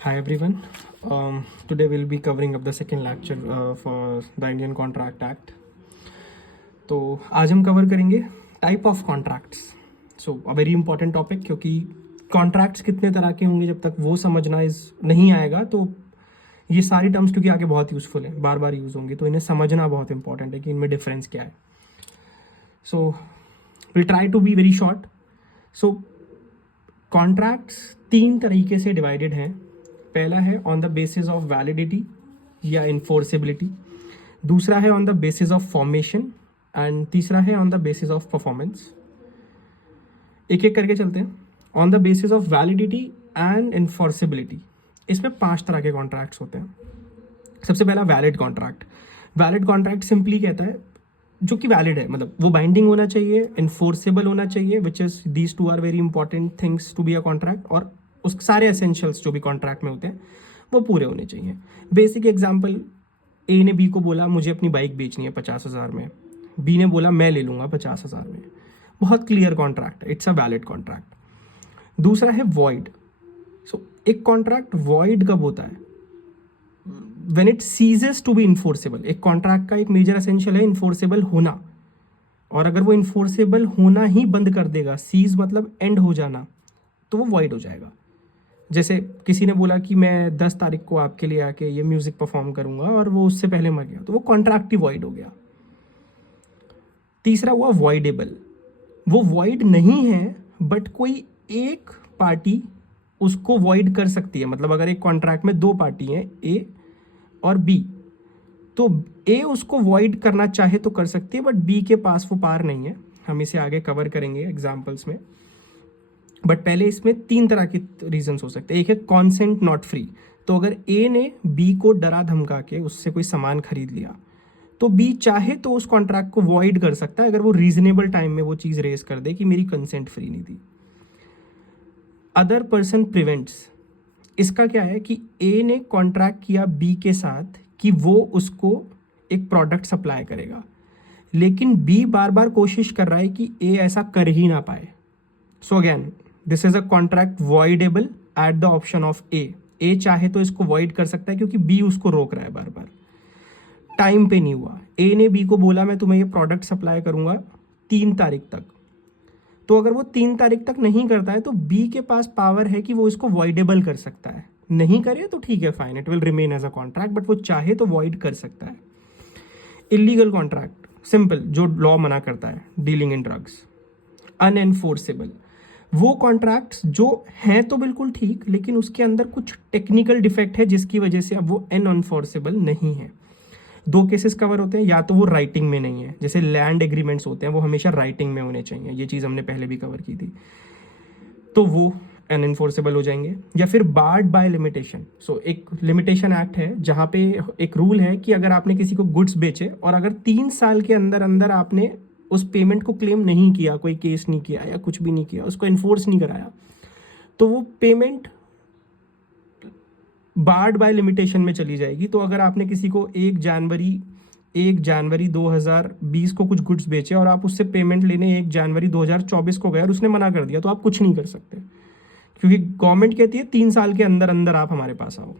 Hi everyone. Today we'll be covering up the second lecture for the Indian Contract Act. तो आज हम cover करेंगे type of contracts. So a very important topic, क्योंकि contracts कितने तरह के होंगे जब तक वो समझना नहीं आएगा तो ये सारी टर्म्स क्योंकि आगे बहुत यूज़फुल है, बार बार यूज़ होंगी, तो इन्हें समझना बहुत इंपॉर्टेंट है कि इनमें डिफरेंस क्या है. So will try to be very short. So contracts तीन तरीके से डिवाइडेड हैं. पहला है on the basis of validity या इन्फोर्सेबिलिटी, दूसरा है on the basis of formation and तीसरा है on the basis of performance. एक एक करके चलते हैं. On the basis of validity and enforceability, इसमें 5 तरह के कॉन्ट्रैक्ट्स होते हैं. सबसे पहला valid contract. Valid contract simply कहता है जो कि वैलिड है, मतलब वो बाइंडिंग होना चाहिए, इन्फोर्सेबल होना चाहिए, which is these two are very important things to be a contract, और उस सारे एसेंशियल्स जो भी कॉन्ट्रैक्ट में होते हैं वो पूरे होने चाहिए. बेसिक एग्जांपल, ए ने बी को बोला मुझे अपनी बाइक बेचनी है 50,000 में, बी ने बोला मैं ले लूंगा 50,000 में. बहुत क्लियर कॉन्ट्रैक्ट है, इट्स अ वैलिड कॉन्ट्रैक्ट. दूसरा है वॉइड. सो एक कॉन्ट्रैक्ट वॉइड कब होता है? When it ceases to be enforceable. एक कॉन्ट्रैक्ट का एक मेजर एसेंशियल है इन्फोर्सेबल होना, और अगर वो इन्फोर्सेबल होना ही बंद कर देगा, सीज मतलब एंड हो जाना, तो वो वॉइड हो जाएगा. जैसे किसी ने बोला कि मैं 10 तारीख को आपके लिए आके ये म्यूजिक परफॉर्म करूंगा और वो उससे पहले मर गया, तो वो कॉन्ट्रैक्ट ही वॉइड हो गया. तीसरा हुआ वॉइडेबल. वो वॉइड नहीं है बट कोई एक पार्टी उसको वॉइड कर सकती है. मतलब अगर एक कॉन्ट्रैक्ट में 2 पार्टी हैं, ए और बी, तो ए उसको वॉइड करना चाहे तो कर सकती है, बट बी के पास वो पार नहीं है. हम इसे आगे कवर करेंगे एग्जाम्पल्स में. बट पहले इसमें 3 तरह के रीजंस हो सकते हैं. एक है कॉन्सेंट नॉट फ्री. तो अगर ए ने बी को डरा धमका के उससे कोई सामान खरीद लिया, तो बी चाहे तो उस कॉन्ट्रैक्ट को वॉइड कर सकता है अगर वो रीजनेबल टाइम में वो चीज रेज कर दे कि मेरी कंसेंट फ्री नहीं थी. Other person prevents. इसका क्या है कि ए ने कॉन्ट्रैक्ट किया बी के साथ कि वो उसको एक प्रोडक्ट सप्लाई करेगा, लेकिन बी बार बार कोशिश कर रहा है कि ए ऐसा कर ही ना पाए. So again this is a contract voidable at the option of A. A चाहे तो इसको वॉइड कर सकता है क्योंकि बी उसको रोक रहा है बार बार. टाइम पे नहीं हुआ. ए ने बी को बोला मैं तुम्हें ये प्रोडक्ट सप्लाई करूंगा 3 तारीख तक, तो अगर वो 3 तारीख तक नहीं करता है तो बी के पास पावर है कि वो इसको वॉइडेबल कर सकता है. नहीं करे तो ठीक है, fine, it will remain as a contract, but वो चाहे तो वॉइड कर सकता है. इलीगल कॉन्ट्रैक्ट, सिंपल, जो लॉ मना करता है, डीलिंग इन ड्रग्स. अनएनफोर्सेबल, वो कॉन्ट्रैक्ट्स जो हैं तो बिल्कुल ठीक, लेकिन उसके अंदर कुछ टेक्निकल डिफेक्ट है जिसकी वजह से अब वो अनएनफोर्सेबल नहीं है. 2 केसेस कवर होते हैं, या तो वो राइटिंग में नहीं है, जैसे लैंड एग्रीमेंट्स होते हैं वो हमेशा राइटिंग में होने चाहिए, ये चीज़ हमने पहले भी कवर की थी, तो वो अनएनफोर्सेबल हो जाएंगे. या फिर बार्ड बाय लिमिटेशन. सो एक लिमिटेशन एक्ट है जहाँ पे एक रूल है कि अगर आपने किसी को गुड्स बेचे और अगर 3 साल के अंदर अंदर आपने उस पेमेंट को क्लेम नहीं किया, कोई केस नहीं किया या कुछ भी नहीं किया, उसको इन्फोर्स नहीं कराया, तो वो पेमेंट बार्ड बाय लिमिटेशन में चली जाएगी. तो अगर आपने किसी को 1 जनवरी 2020 को कुछ गुड्स बेचे और आप उससे पेमेंट लेने 1 जनवरी 2024 को गए और उसने मना कर दिया, तो आप कुछ नहीं कर सकते, क्योंकि गवर्नमेंट कहती है 3 साल के अंदर अंदर आप हमारे पास आओ.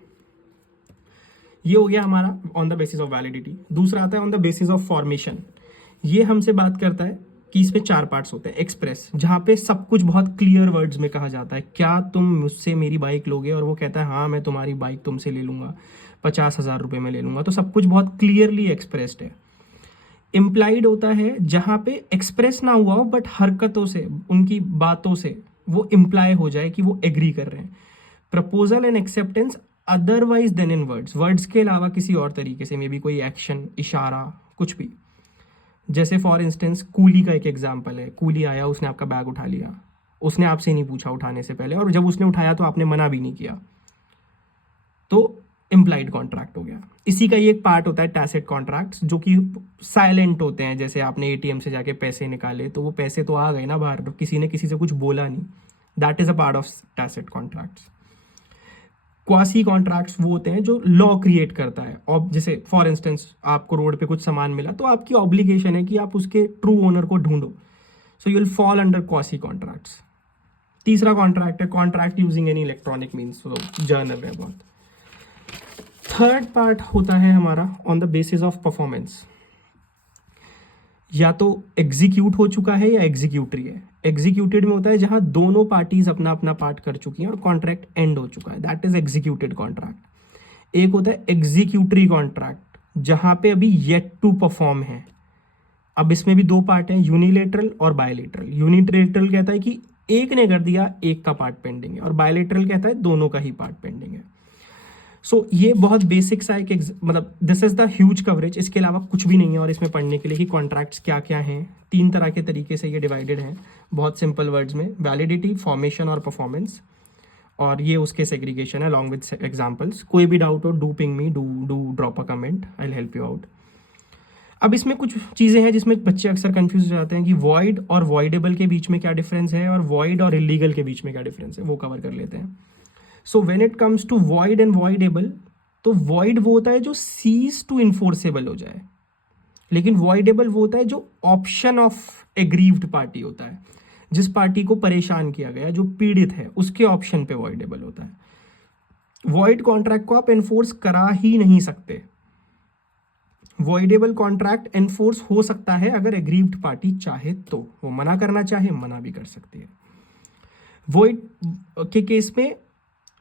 ये हो गया हमारा on the basis of validity. दूसरा आता है on the basis of formation. ये हमसे बात करता है कि इसमें 4 पार्ट्स होते हैं. एक्सप्रेस, जहाँ पे सब कुछ बहुत क्लियर वर्ड्स में कहा जाता है, क्या तुम मुझसे मेरी बाइक लोगे, और वो कहता है हाँ मैं तुम्हारी बाइक तुमसे ले लूंगा, 50,000 रुपये में ले लूंगा, तो सब कुछ बहुत क्लियरली एक्सप्रेस्ड है. इम्प्लाइड होता है जहाँ पे एक्सप्रेस ना हुआ हो बट हरकतों से, उनकी बातों से वो इम्प्लाई हो जाए कि वो एग्री कर रहे हैं. Proposal and acceptance otherwise than in words. Words के अलावा किसी और तरीके से, मे बी कोई एक्शन, इशारा, कुछ भी. जैसे फॉर इंस्टेंस कूली का एक एग्जाम्पल है. कूली आया, उसने आपका बैग उठा लिया, उसने आपसे नहीं पूछा उठाने से पहले, और जब उसने उठाया तो आपने मना भी नहीं किया, तो इम्प्लाइड कॉन्ट्रैक्ट हो गया. इसी का ये एक पार्ट होता है टैसिट कॉन्ट्रैक्ट्स, जो कि साइलेंट होते हैं. जैसे आपने एटीएम से जाके पैसे निकाले, तो वो पैसे तो आ गए ना बाहर, तो किसी ने किसी से कुछ बोला नहीं. That is a part of tacit contracts. Quasi contracts वो होते हैं जो लॉ क्रिएट करता है. और जैसे फॉर इंस्टेंस आपको रोड पे कुछ सामान मिला, तो आपकी ऑब्लिगेशन है कि आप उसके ट्रू ओनर को ढूंढो, so you will fall under quasi contracts. तीसरा कॉन्ट्रैक्ट है contract using any electronic means, journal है बहुत। थर्ड पार्ट होता है हमारा on the basis of performance, या तो एग्जीक्यूट हो चुका है या एग्जीक्यूटरी है। एग्जीक्यूटेड में होता है जहां दोनों पार्टीज अपना अपना पार्ट कर चुकी हैं और कॉन्ट्रैक्ट एंड हो चुका है, दैट इज एग्जीक्यूटेड कॉन्ट्रैक्ट। एक होता है एग्जीक्यूटरी कॉन्ट्रैक्ट जहां पे अभी येट टू परफॉर्म है। अब इसमें भी दो पार्ट हैं, यूनिलेटरल और बायलेटरल। यूनिलेटरल कहता है कि एक ने कर दिया, एक का पार्ट पेंडिंग है, और बायलेटरल कहता है दोनों का ही पार्ट पेंडिंग है। सो ये बहुत बेसिक सा एक मतलब this is the huge coverage, इसके अलावा कुछ भी नहीं है और इसमें पढ़ने के लिए कि कॉन्ट्रैक्ट्स क्या क्या हैं। 3 तरह के तरीके से ये डिवाइडेड हैं बहुत सिंपल वर्ड्स में, वैलिडिटी, फॉर्मेशन और परफॉर्मेंस, और ये उसके सेग्रीगेशन है अलॉन्ग विद एग्जांपल्स। कोई भी डाउट हो do ping me, do drop a comment, I will help you out. अब इसमें कुछ चीज़ें हैं जिसमें बच्चे अक्सर कंफ्यूज हो जाते हैं कि वॉइड और वॉइडेबल के बीच में क्या डिफरेंस है और वॉइड और इलीगल के बीच में क्या डिफरेंस है, वो कवर कर लेते हैं। So when it comes to void and voidable, तो वॉइड वो होता है जो सीज टू इन्फोर्सेबल हो जाए, लेकिन वॉइडेबल वो होता है जो ऑप्शन ऑफ एग्रीव्ड पार्टी होता है, जिस पार्टी को परेशान किया गया, जो पीड़ित है, उसके ऑप्शन पे वॉइडेबल होता है। वॉइड कॉन्ट्रैक्ट को आप एनफोर्स करा ही नहीं सकते। वॉइडेबल कॉन्ट्रैक्ट एनफोर्स हो सकता है अगर एग्रीव्ड पार्टी चाहे तो, वो मना करना चाहे मना भी कर सकती है। वॉइड के केस में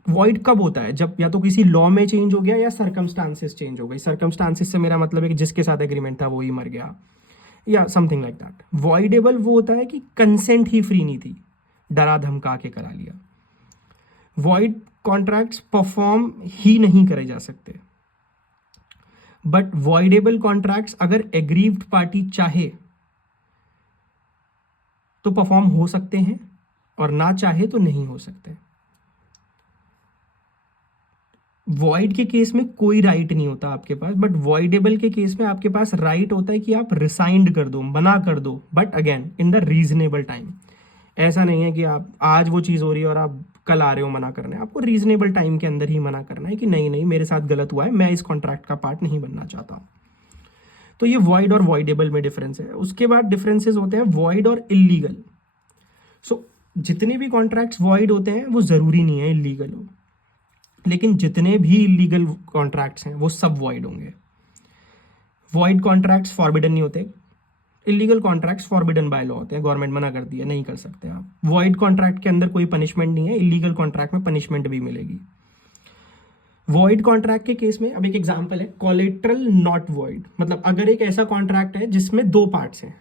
वॉइड कब होता है, जब या तो किसी लॉ में चेंज हो गया या सर्कमस्टांसेस चेंज हो गई। सर्कमस्टांसेस से मेरा मतलब है कि जिसके साथ एग्रीमेंट था वो ही मर गया या समथिंग लाइक दैट। वॉइडेबल वो होता है कि कंसेंट ही फ्री नहीं थी, डरा धमका के करा लिया। वॉइड कॉन्ट्रैक्ट्स परफॉर्म ही नहीं करे जा सकते, बट वॉइडेबल कॉन्ट्रैक्ट्स अगर एग्रीव्ड पार्टी चाहे तो परफॉर्म हो सकते हैं और ना चाहे तो नहीं हो सकते। वॉइड के केस में कोई राइट नहीं होता आपके पास, बट वॉइडेबल के केस में आपके पास राइट होता है कि आप रिसाइंड कर दो, मना कर दो, but again in the reasonable time. ऐसा नहीं है कि आप आज वो चीज़ हो रही है और आप कल आ रहे हो मना करने, आपको रीजनेबल टाइम के अंदर ही मना करना है कि नहीं नहीं मेरे साथ गलत हुआ है, मैं इस कॉन्ट्रैक्ट का पार्ट नहीं बनना चाहता। तो ये वॉइड और वॉइडेबल में डिफरेंस है। उसके बाद डिफरेंसेस होते हैं वॉइड और इलीगल। सो जितने भी कॉन्ट्रैक्ट्स वॉइड होते हैं वो ज़रूरी नहीं है इलीगल हो, लेकिन जितने भी इलीगल कॉन्ट्रैक्ट्स हैं वो सब वॉइड होंगे। वॉइड कॉन्ट्रैक्ट्स फॉरबिडन नहीं होते, illegal contracts forbidden by law होते हैं, गवर्नमेंट मना कर दिया नहीं कर सकते आप। वॉइड कॉन्ट्रैक्ट के अंदर कोई पनिशमेंट नहीं है, इलीगल कॉन्ट्रैक्ट में पनिशमेंट भी मिलेगी। वॉइड कॉन्ट्रैक्ट के केस में अब एक एग्जांपल है कोलेटरल नॉट वॉइड, मतलब अगर एक ऐसा कॉन्ट्रैक्ट है जिसमें 2 पार्ट्स हैं,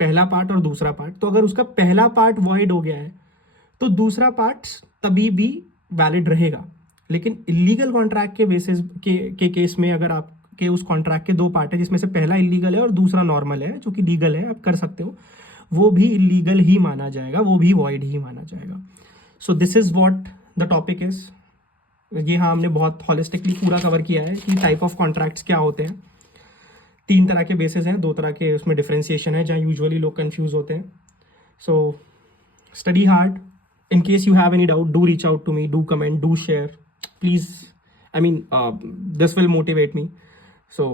पहला पार्ट और दूसरा पार्ट, तो अगर उसका पहला पार्ट वॉइड हो गया है तो दूसरा पार्ट तभी भी वैलिड रहेगा। लेकिन इलीगल कॉन्ट्रैक्ट के बेसिस के केस में अगर आपके उस कॉन्ट्रैक्ट के 2 पार्ट है जिसमें से पहला इलीगल है और दूसरा नॉर्मल है जो कि लीगल है, आप कर सकते हो, वो भी इलीगल ही माना जाएगा, वो भी वॉइड ही माना जाएगा। So this is what the topic is. ये हाँ हमने बहुत हॉलिस्टिकली पूरा कवर किया है कि टाइप ऑफ कॉन्ट्रैक्ट्स क्या होते हैं। 3 तरह के बेसिस हैं, 2 तरह के उसमें डिफ्रेंसिएशन है जहाँ यूजुअली लोग कंफ्यूज होते हैं। So study hard. In case you have any doubt, do reach out to me, do comment, do share. Please, I mean, this will motivate me. So,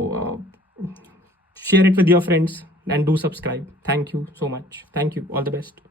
share it with your friends and do subscribe. Thank you so much. Thank you. All the best.